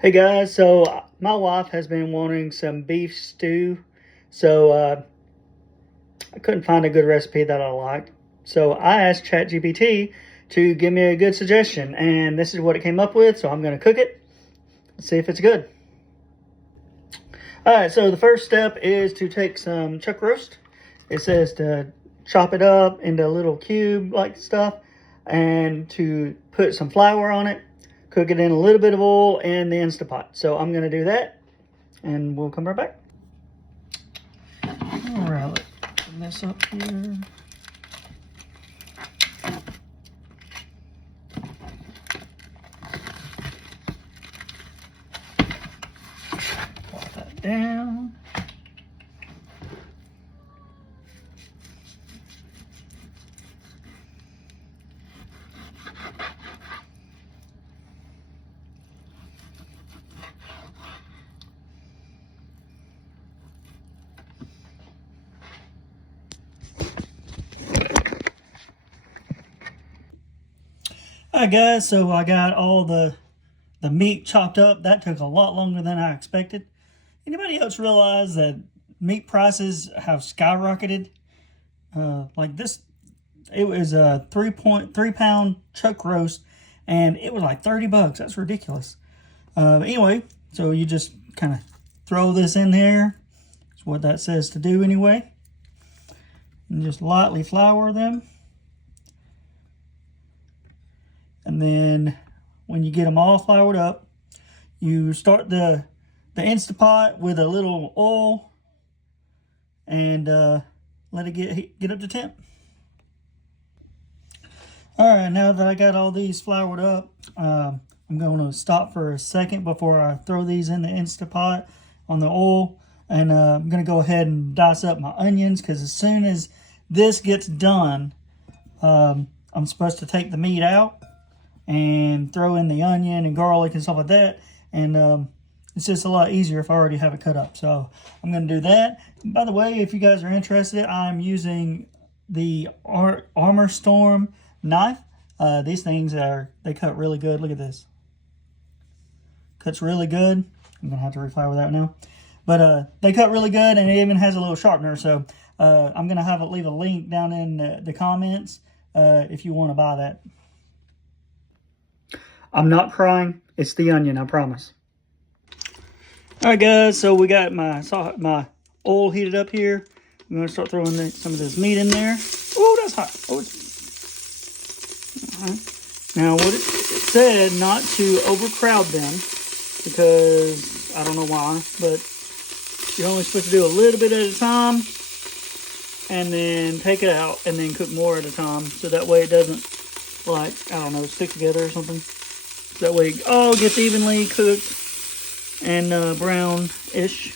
Hey guys, so my wife has been wanting some beef stew, so I couldn't find a good recipe that I liked. So I asked ChatGPT to give me a good suggestion, and this is what it came up with. So I'm going to cook it and see if it's good. All right, so the first step is to take some chuck roast. It says to chop it up into little cube like stuff and to put some flour on it, cook it in a little bit of oil in the Instapot. So I'm going to do that and we'll come right back. All right, let's open this up here. Put that down. Alright guys, so I got all the meat chopped up. That took a lot longer than I expected. Anybody else realize that meat prices have skyrocketed? Like this, it was a 3.3 pound chuck roast and it was like 30 bucks. That's ridiculous. Anyway, so you just kind of throw this in there. That's what that says to do anyway. And just lightly flour them. And then when you get them all floured up, you start the Instapot with a little oil and let it get up to temp. All right, now that I got all these floured up, I'm going to stop for a second before I throw these in the Instapot on the oil. And I'm going to go ahead and dice up my onions because as soon as this gets done, I'm supposed to take the meat out and throw in the onion and garlic and stuff like that. And it's just a lot easier if I already have it cut up. So I'm going to do that. By the way, if you guys are interested, I'm using the Armor Storm knife. These things they cut really good. Look at this. Cuts really good. I'm going to have to reflour that now. But they cut really good, and it even has a little sharpener. So I'm going to leave a link down in the comments if you want to buy that. I'm not crying. It's the onion, I promise. All right, guys. So we got my oil heated up here. I'm going to start throwing some of this meat in there. Oh, that's hot. Oh, now, what it said not to overcrowd them because I don't know why, but you're only supposed to do a little bit at a time and then take it out and then cook more at a time so that way it doesn't, like, I don't know, stick together or something. That way it all gets evenly cooked and brown-ish.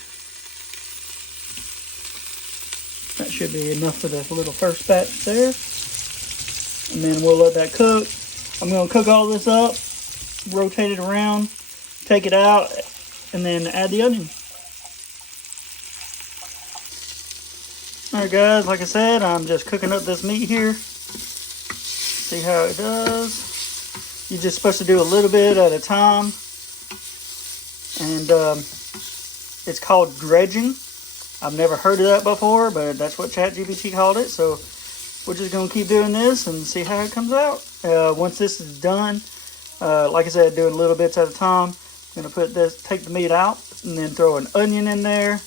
That should be enough for the little first batch there. And then we'll let that cook. I'm going to cook all this up, rotate it around, take it out, and then add the onion. Alright guys, like I said, I'm just cooking up this meat here. See how it does. You're just supposed to do a little bit at a time. And it's called dredging. I've never heard of that before, but that's what ChatGPT called it. So we're just going to keep doing this and see how it comes out. Once this is done, like I said, doing little bits at a time. I'm going to take the meat out and then throw an onion in there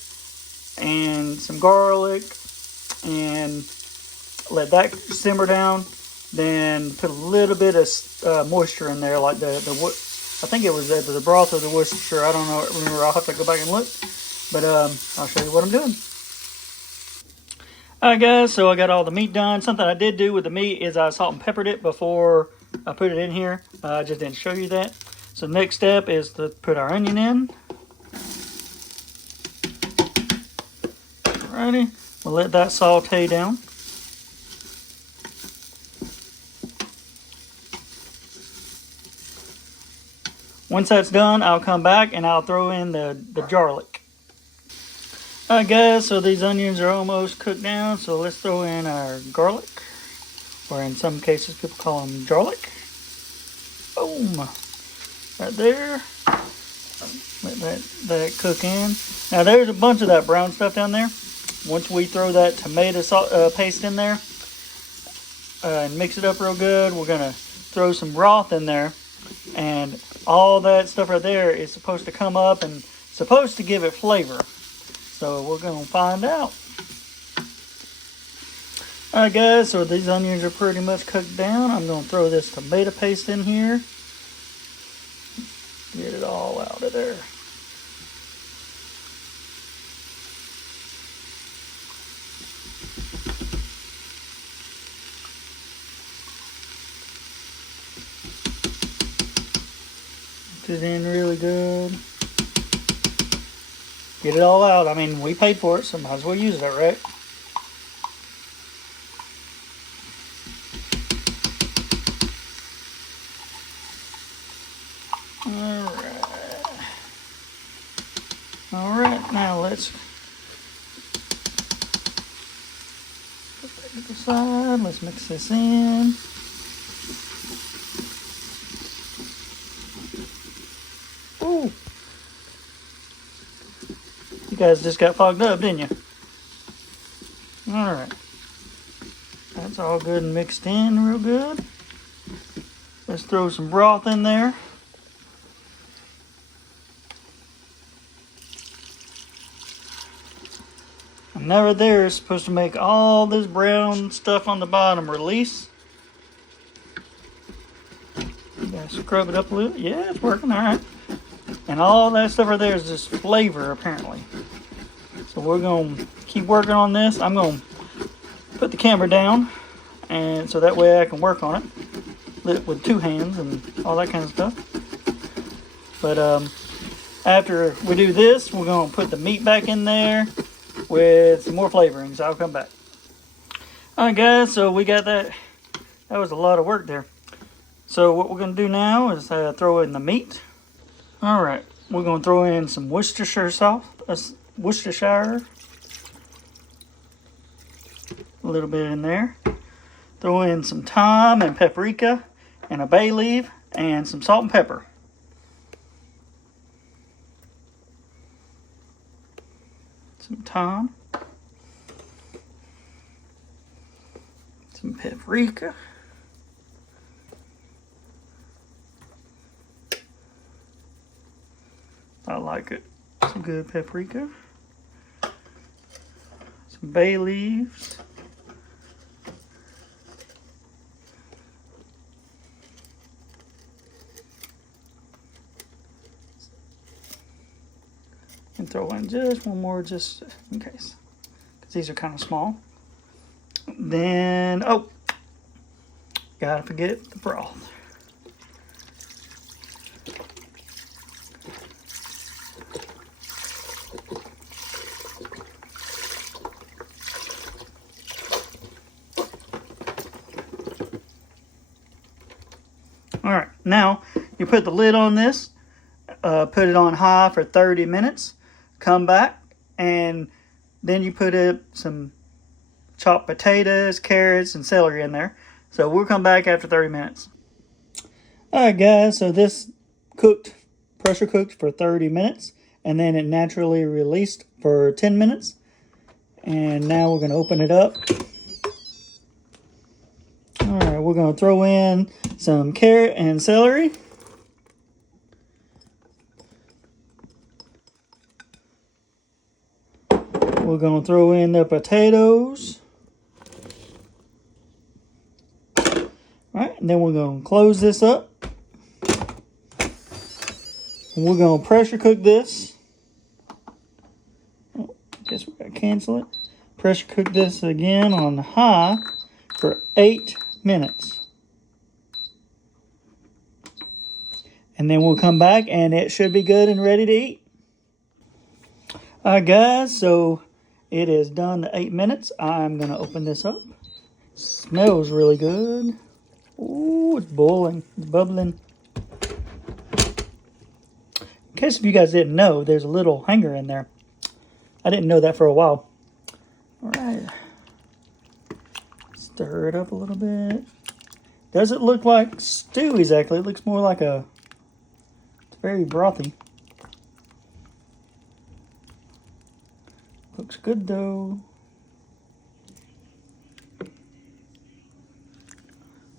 and some garlic and let that simmer down. Then put a little bit of moisture in there, like I think it was the broth of the Worcestershire. I don't know. Remember, I'll have to go back and look. But I'll show you what I'm doing. Alright guys, so I got all the meat done. Something I did do with the meat is I salt and peppered it before I put it in here. I just didn't show you that. So the next step is to put our onion in. Alrighty, we'll let that saute down. Once that's done, I'll come back and I'll throw in the garlic. Alright guys, so these onions are almost cooked down, so let's throw in our garlic, or in some cases people call them garlic. Boom! Right there. Let that cook in. Now there's a bunch of that brown stuff down there. Once we throw that tomato paste in there and mix it up real good, we're gonna throw some broth in there, and all that stuff right there is supposed to come up and supposed to give it flavor. So we're gonna find out. Alright guys, so these onions are pretty much cooked down. I'm gonna throw this tomato paste in here. Get it all out of there. Mix it in really good. Get it all out. I mean, we paid for it, so might as well use it, right? Alright, now let's put that to the side. Let's mix this in. Ooh. You guys just got fogged up, didn't you? Alright. That's all good and mixed in real good. Let's throw some broth in there. And now right there is supposed to make all this brown stuff on the bottom release. You gotta scrub it up a little. Yeah, it's working all right. And all that stuff right there is just flavor, apparently. So we're going to keep working on this. I'm going to put the camera down, and so that way I can work on it with two hands and all that kind of stuff. But after we do this, we're going to put the meat back in there with some more flavorings. I'll come back. Alright guys, so we got that. That was a lot of work there. So what we're going to do now is throw in the meat. Alright, we're going to throw in some Worcestershire sauce. Worcestershire. A little bit in there. Throw in some thyme and paprika and a bay leaf and some salt and pepper. Some thyme. Some paprika. I like it. Some good paprika. Some bay leaves. And throw in just one more just in case. Because these are kind of small. Then, oh, gotta forget the broth. Alright, now you put the lid on this, put it on high for 30 minutes, come back, and then you put some chopped potatoes, carrots, and celery in there. So we'll come back after 30 minutes. Alright guys, so this pressure cooked for 30 minutes, and then it naturally released for 10 minutes. And now we're going to open it up. Alright, we're going to throw in some carrot and celery. We're going to throw in the potatoes. Alright, and then we're going to close this up. And we're going to pressure cook this. Oh, guess we got to cancel it. Pressure cook this again on high for 8 minutes. And then we'll come back and it should be good and ready to eat. Alright guys, so it is done to 8 minutes. I'm going to open this up. Smells really good. Ooh, it's boiling. It's bubbling. In case if you guys didn't know, there's a little hanger in there. I didn't know that for a while. Alright. Stir it up a little bit. Doesn't look like stew exactly. It looks more like it's very brothy. good though.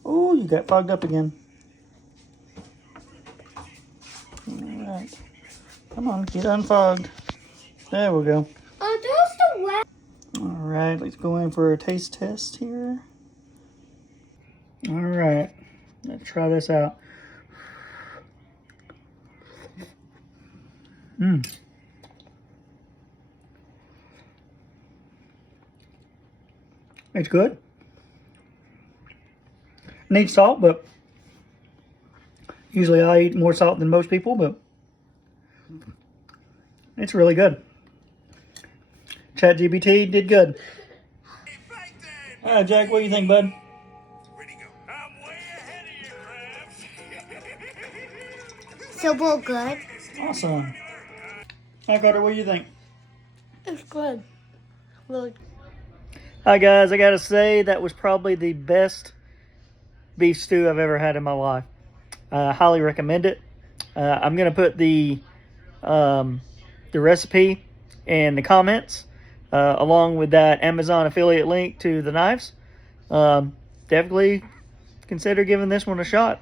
Oh, you got fogged up again. Alright. Come on, get unfogged. There we go. Oh, there's the wet. Alright, let's go in for a taste test here. Alright, let's try this out. It's good. Needs salt, but usually I eat more salt than most people, but it's really good. GPT did good. All right, Jack, what do you think, bud? Where'd he go? I'm way ahead of you, Krabs. So both good. Awesome. Hi, Carter, what do you think? It's good. Really. Hi, guys. I got to say, that was probably the best beef stew I've ever had in my life. Highly recommend it. I'm going to put the recipe in the comments, along with that Amazon affiliate link to the knives. Definitely consider giving this one a shot.